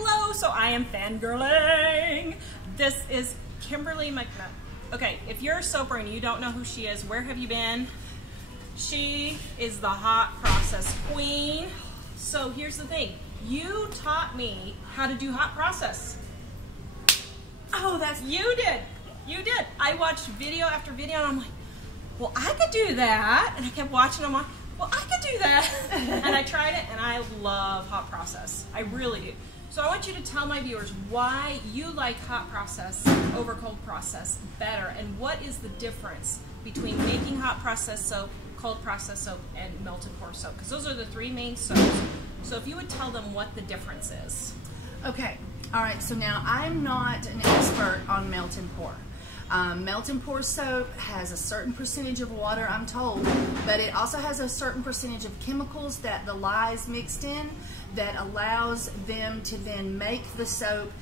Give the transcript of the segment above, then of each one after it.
Hello, so I am fangirling. This is Kimberly Mcnutt. Okay, if you're a soaper and you don't know who she is, where have you been? She is the hot process queen. So here's the thing. You taught me how to do hot process. Oh, that's... You did. You did. I watched video after video and I'm like, well, I could do that. And I kept watching them. I'm like, well, I could do that. And I tried it and I love hot process. I really do. So I want you to tell my viewers why you like hot process over cold process better, and what is the difference between making hot process soap, cold process soap, and melt and pour soap, because those are the three main soaps. So if you would tell them what the difference is. Okay, all right, so now I'm not an expert on melt and pour. Melt and pour soap has a certain percentage of water, I'm told, but it also has a certain percentage of chemicals that the lye is mixed in that allows them to then make the soap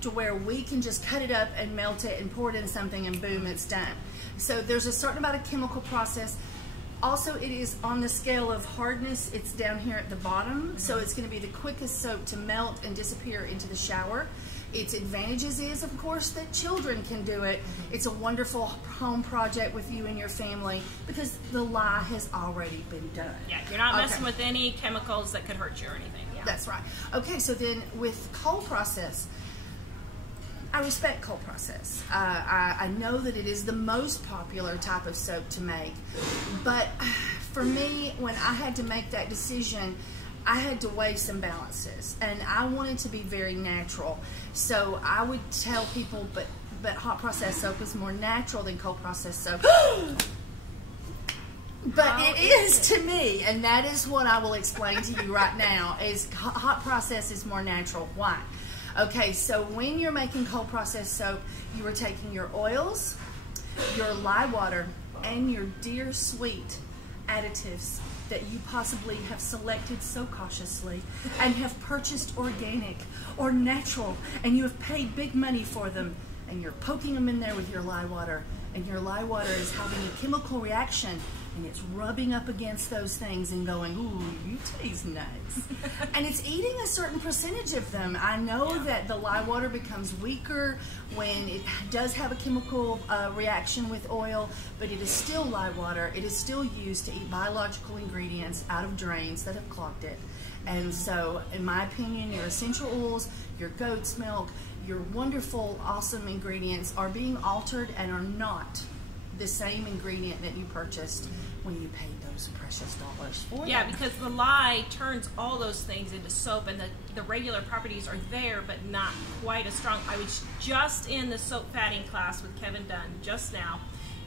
to where we can just cut it up and melt it and pour it in something and boom, it's done. So there's a certain amount of chemical process. Also, it is on the scale of hardness, it's down here at the bottom, so it's going to be the quickest soap to melt and disappear into the shower. Its advantages is, of course, that children can do it. It's a wonderful home project with you and your family because the lye has already been done. Yeah, you're not messing with any chemicals that could hurt you or anything. Yeah. That's right. Okay, so then with cold process, I respect cold process. I know that it is the most popular type of soap to make, but for me, when I had to make that decision, I had to weigh some balances, and I wanted to be very natural. So I would tell people, but hot process soap is more natural than cold process soap. But it is to me, and that is what I will explain to you right now, is hot process is more natural. Why? Okay, so when you're making cold process soap, you are taking your oils, your lye water, and your dear sweet additives that you possibly have selected so cautiously and have purchased organic or natural, and you have paid big money for them, and you're poking them in there with your lye water, and your lye water is having a chemical reaction, and it's rubbing up against those things and going, ooh, you taste nice. And it's eating a certain percentage of them. I know that the lye water becomes weaker when it does have a chemical reaction with oil, but it is still lye water. It is still used to eat biological ingredients out of drains that have clogged it. And so, in my opinion, your essential oils, your goat's milk, your wonderful, awesome ingredients are being altered and are not the same ingredient that you purchased when you paid those precious dollars for them. Yeah, because the lye turns all those things into soap, and the regular properties are there, but not quite as strong. I was just in the soap fatting class with Kevin Dunn just now,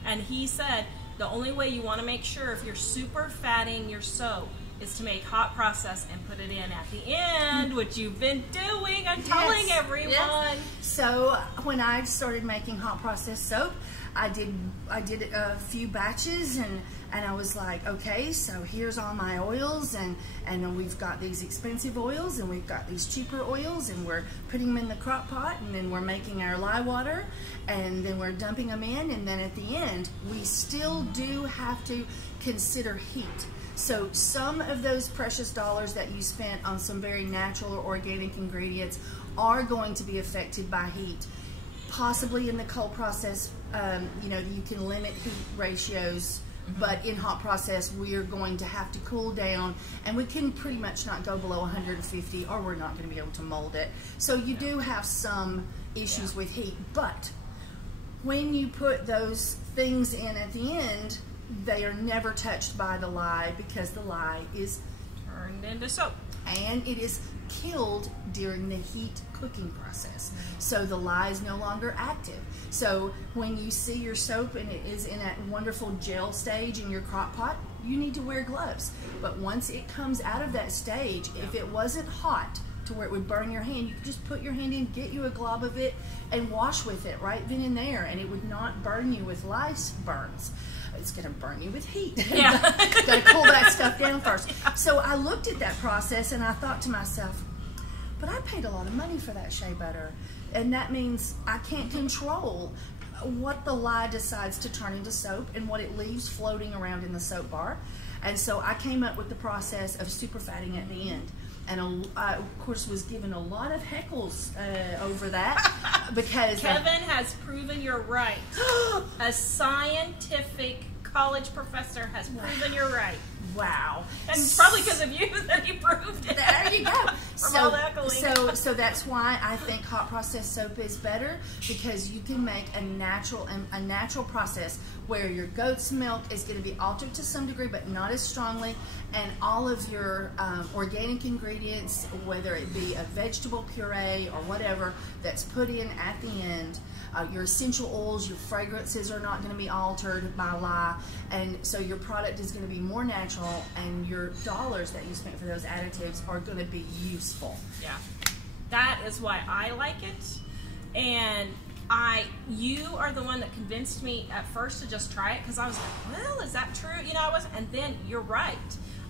and he said the only way you want to make sure if you're super fatting your soap is to make hot process and put it in at the end, which you've been doing. I'm telling everyone. Yes. So when I started making hot process soap, I did a few batches, and I was like, okay, so here's all my oils, and we've got these expensive oils, and we've got these cheaper oils, and we're putting them in the crock pot, and then we're making our lye water, and then we're dumping them in, and then at the end, we still do have to consider heat. So some of those precious dollars that you spent on some very natural or organic ingredients are going to be affected by heat. Possibly in the cold process, you know, you can limit heat ratios, but in hot process, we are going to have to cool down, and we can pretty much not go below 150, or we're not going to be able to mold it. So you do have some issues with heat, but when you put those things in at the end, they are never touched by the lye because the lye is turned into soap. And it is killed during the heat cooking process. So the lye is no longer active. So when you see your soap and it is in that wonderful gel stage in your crock pot, you need to wear gloves. But once it comes out of that stage, if it wasn't hot to where it would burn your hand, you could just put your hand in, get you a glob of it, and wash with it right then and there, and it would not burn you with lye burns. It's going to burn you with heat. Yeah. Got to cool that stuff down first. So I looked at that process and I thought to myself, but I paid a lot of money for that shea butter, and that means I can't control what the lye decides to turn into soap and what it leaves floating around in the soap bar. And so I came up with the process of superfatting at the end. and I, of course, was given a lot of heckles over that because Kevin has proven you're right. A scientific college professor has proven you're right. Wow. And it's probably because of you that he proved it. There you go. So that's why I think hot processed soap is better, because you can make a natural process where your goat's milk is going to be altered to some degree, but not as strongly, and all of your organic ingredients, whether it be a vegetable puree or whatever that's put in at the end, your essential oils, your fragrances are not going to be altered by lye, and so your product is going to be more natural, and your dollars that you spent for those additives are going to be useful. Yeah, that is why I like it, and you are the one that convinced me at first to just try it, because I was like, well, is that true? You know, I wasn't, and then you're right.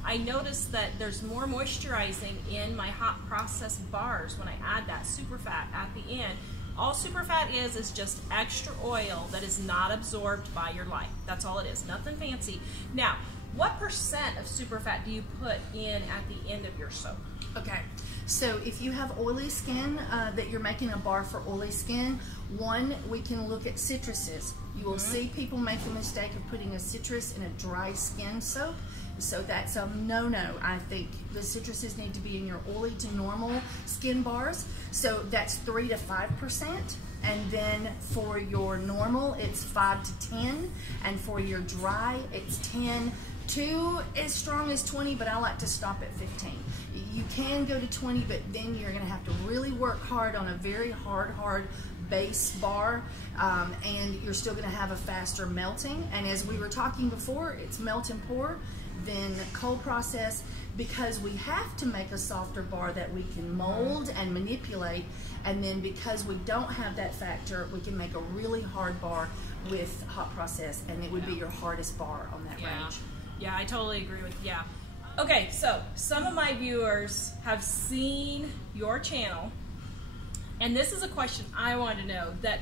I noticed that there's more moisturizing in my hot processed bars when I add that Superfat at the end. All Superfat is just extra oil that is not absorbed by your lye. That's all it is, nothing fancy. Now, what percent of Superfat do you put in at the end of your soap? Okay, so if you have oily skin, that you're making a bar for oily skin, one, we can look at citruses. You will see people make the mistake of putting a citrus in a dry skin soap. So that's a no-no. I think the citruses need to be in your oily to normal skin bars. So that's 3 to 5%. And then for your normal, it's 5 to 10. And for your dry, it's 10 to as strong as 20, but I like to stop at 15. You can go to 20, but then you're gonna have to really work hard on a very hard base bar, and you're still gonna have a faster melting. And as we were talking before, it's melt and pour. Then cold process, because we have to make a softer bar that we can mold and manipulate, and then because we don't have that factor, we can make a really hard bar with hot process, and it would be your hardest bar on that range. Yeah, I totally agree with you. Yeah. Okay, so some of my viewers have seen your channel, and this is a question I want to know that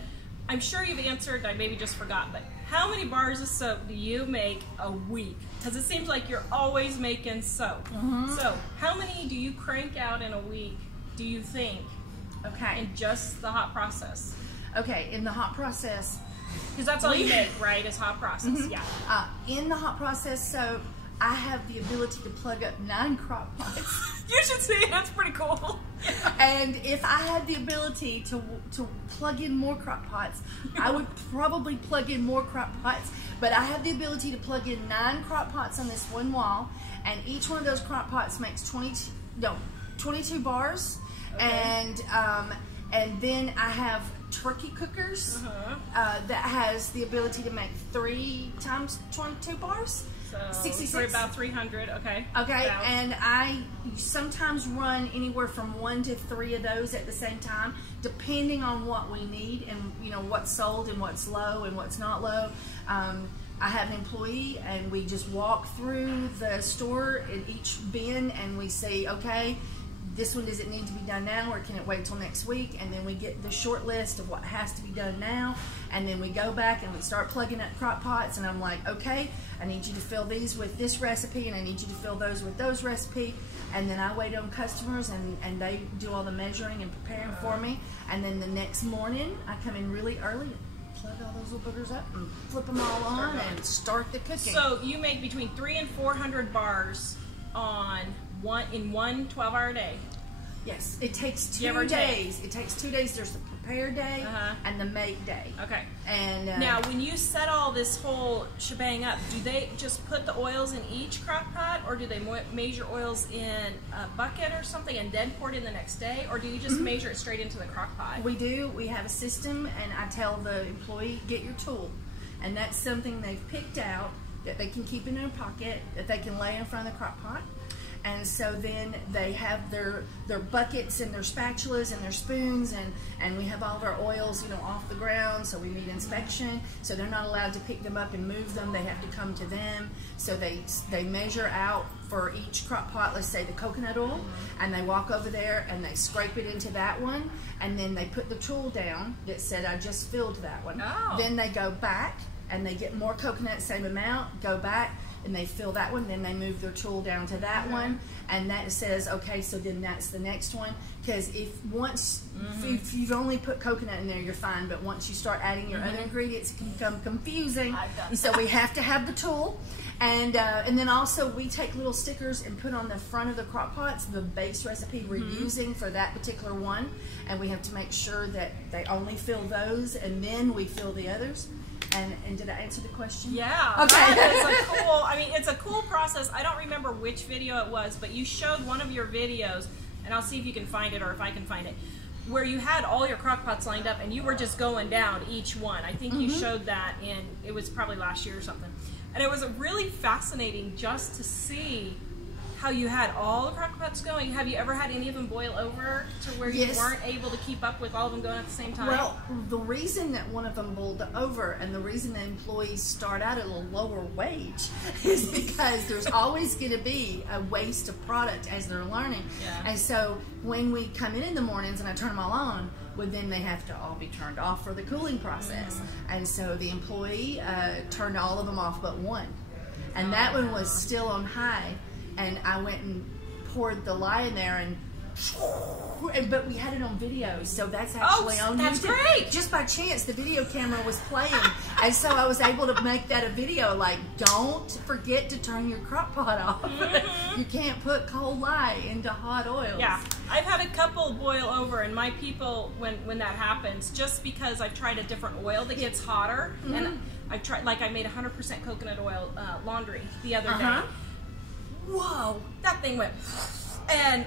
I'm sure you've answered, I maybe just forgot, but how many bars of soap do you make a week? Because it seems like you're always making soap. So how many do you crank out in a week, do you think, in just the hot process? Okay, in the hot process. Because that's all you make, right, is hot process, yeah. In the hot process soap, I have the ability to plug up 9 crock pots. You should see it, that's pretty cool. And if I had the ability to plug in more crock pots, I would probably plug in more crock pots. But I have the ability to plug in 9 crock pots on this one wall, and each one of those crock pots makes 22 bars. Okay. And then I have turkey cookers that has the ability to make 3 times 22 bars. So 66. About 300, okay. Okay, about. And I sometimes run anywhere from 1 to 3 of those at the same time, depending on what we need and what's sold and what's low and what's not low. I have an employee, and we just walk through the store in each bin, and we say, okay, this one, does it need to be done now, or can it wait till next week? And then we get the short list of what has to be done now, and then we go back and we start plugging up crock pots, and I'm like, okay, I need you to fill these with this recipe, and I need you to fill those with those recipe, and then I wait on customers, and they do all the measuring and preparing for me, and then the next morning I come in really early, plug all those little boogers up and flip them all on and start the cooking. So you make between 300 and 400 bars in one 12-hour day. Yes, it takes 2 days. It takes 2 days. There's the prepare day and the make day. Okay. And now, when you set all this whole shebang up, do they just put the oils in each crock pot, or do they measure oils in a bucket or something and then pour it in the next day, or do you just measure it straight into the crock pot? We do. We have a system, and I tell the employee, get your tool. And that's something they've picked out that they can keep in their pocket, that they can lay in front of the crock pot. And so then they have their buckets and their spatulas and their spoons, and we have all of our oils, off the ground, so we need inspection. So they're not allowed to pick them up and move them. They have to come to them. So they measure out for each crock pot, let's say the coconut oil, and they walk over there and they scrape it into that one, and then they put the tool down that said, I just filled that one. Oh. Then they go back and they get more coconut, same amount, go back. and they fill that one, then they move their tool down to that one, and that says, okay, so then that's the next one. Because if you've only put coconut in there, you're fine, but once you start adding your other ingredients, it can become confusing. So we have to have the tool. And then also we take little stickers and put on the front of the crock pots the base recipe we're using for that particular one, and we have to make sure that they only fill those, and then we fill the others. And did I answer the question? Yeah. Okay. That is a cool, I mean, it's a cool process. I don't remember which video it was, but you showed one of your videos, and I'll see if you can find it or if I can find it, where you had all your crock pots lined up and you were just going down each one. I think you showed that in, it was probably last year or something. And it was really fascinating just to see how you had all the crock pots going. Have you ever had any of them boil over to where you weren't able to keep up with all of them going at the same time? Well, the reason that one of them boiled over and the reason that employees start out at a lower wage is because there's always going to be a waste of product as they're learning. Yeah. And so when we come in the mornings and I turn them all on, well, then they have to all be turned off for the cooling process. And so the employee turned all of them off but one. And that one was still on high. And I went and poured the lye in there, but we had it on video, so that's actually on YouTube. That's great! Just by chance, the video camera was playing, and so I was able to make that a video. Like, don't forget to turn your crock pot off. You can't put cold lye into hot oils. Yeah, I've had a couple boil over, and my people, when that happens, just because I've tried a different oil that gets hotter, and I've tried, like I made 100% coconut oil laundry the other day. Whoa, that thing went, and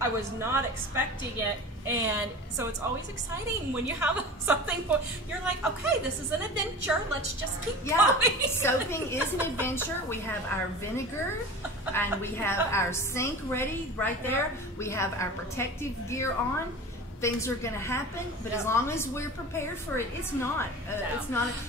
I was not expecting it, and so it's always exciting when you have something, you're like, okay, this is an adventure, let's just keep going. Soaping is an adventure. We have our vinegar, and we have our sink ready right there. We have our protective gear on. Things are going to happen, but as long as we're prepared for it, it's not.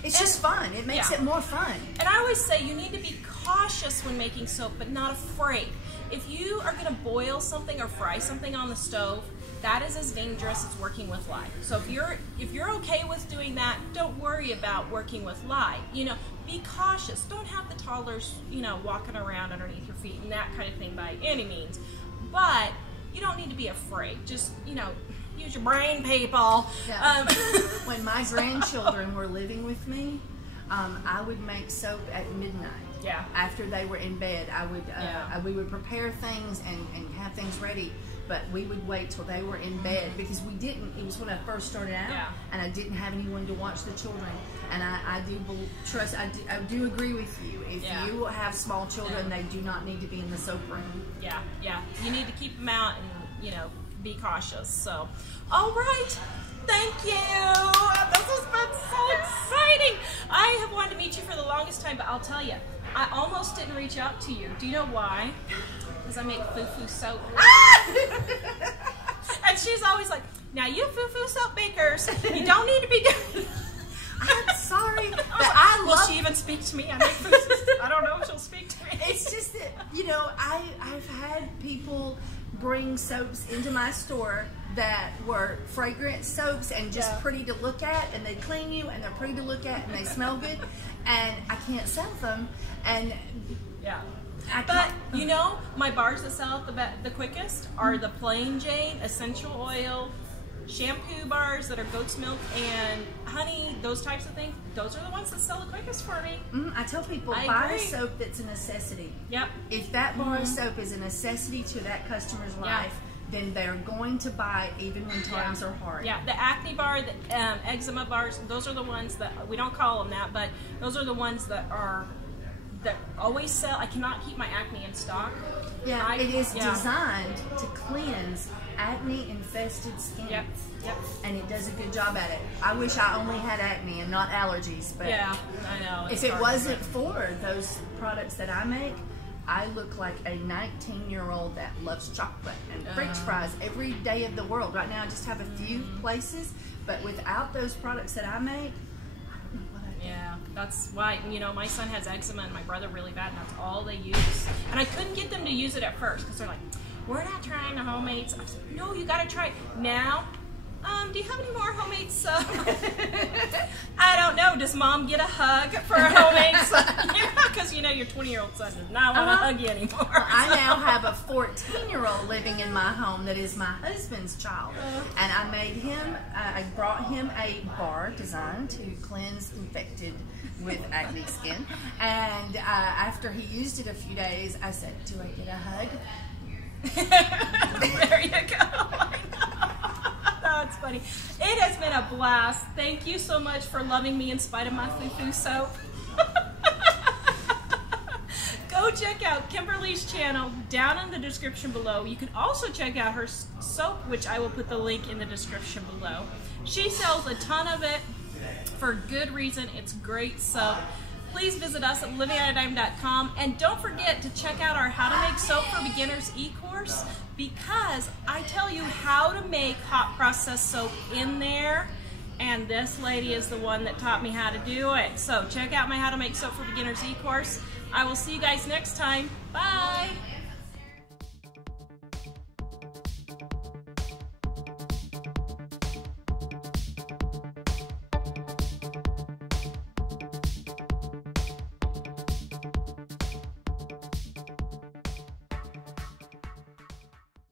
It's just fun. It makes it more fun. And I always say you need to be cautious when making soap, but not afraid. If you are going to boil something or fry something on the stove, that is as dangerous as working with lye. So if you're okay with doing that, don't worry about working with lye. You know, be cautious. Don't have the toddlers, you know, walking around underneath your feet and that kind of thing by any means. But you don't need to be afraid. Just, you know, use your brain, people. Yeah. When my grandchildren were living with me, I would make soap at midnight. Yeah. After they were in bed, I would we would prepare things and have things ready, but we would wait till they were in bed because we didn't. It was when I first started out, and I didn't have anyone to watch the children. And I do agree with you. If you have small children, they do not need to be in the soap room. Yeah, yeah. You need to keep them out and, you know, be cautious. So, all right. Thank you. This has been so exciting. I have wanted to meet you for the longest time, but I'll tell you, I almost didn't reach out to you. Do you know why? Because I make foo-foo soap. And she's always like, now you foo-foo soap makers, you don't need to be doing. I'm sorry, but I love. Will she even speak to me? I make foo-foo. I don't know if she'll speak to me. It's just that, you know, I've had people bring soaps into my store that were fragrant soaps and just pretty to look at, and they clean you and they're pretty to look at and they smell good, and I can't sell them. And but you know, my bars that sell the quickest are the plain Jane essential oil shampoo bars that are goat's milk and honey, those types of things. Those are the ones that sell the quickest for me. I tell people, buy a soap that's a necessity. Yep. If that bar of soap is a necessity to that customer's life, then they're going to buy even when times are hard. Yeah, the acne bar, the eczema bars, those are the ones that, we don't call them that, but those are the ones that always sell. I cannot keep my acne in stock. Yeah, it is designed to cleanse acne-infested skin. Yep. And it does a good job at it. I wish I only had acne and not allergies, but I know. If it wasn't for those products that I make, I look like a 19-year-old that loves chocolate and French fries every day of the world. Right now I just have a few places, but without those products that I make, I don't know what I'd do. Yeah, that's why, you know, my son has eczema and my brother really bad, and that's all they use. And I couldn't get them to use it at first because they're like, we're not trying the homemade stuff. I said, no, you gotta try it. Now, do you have any more homemade stuff? I don't know. Does mom get a hug for a homemade stuff? Because, you know, know your 20-year-old son does not want to hug you anymore. Well, I now have a 14-year-old living in my home that is my husband's child. And I made him, I brought him a bar designed to cleanse infected with acne skin. And after he used it a few days, I said, do I get a hug? There you go. That's funny. It has been a blast. Thank you so much for loving me in spite of my foo-foo soap. Go check out Kimberly's channel down in the description below. You can also check out her soap, which I will put the link in the description below. She sells a ton of it for good reason. It's great soap. Please visit us at livingatadime.com, and don't forget to check out our How to Make Soap for Beginners e-course, because I tell you how to make hot process soap in there, and this lady is the one that taught me how to do it. So check out my How to Make Soap for Beginners e-course. I will see you guys next time. Bye!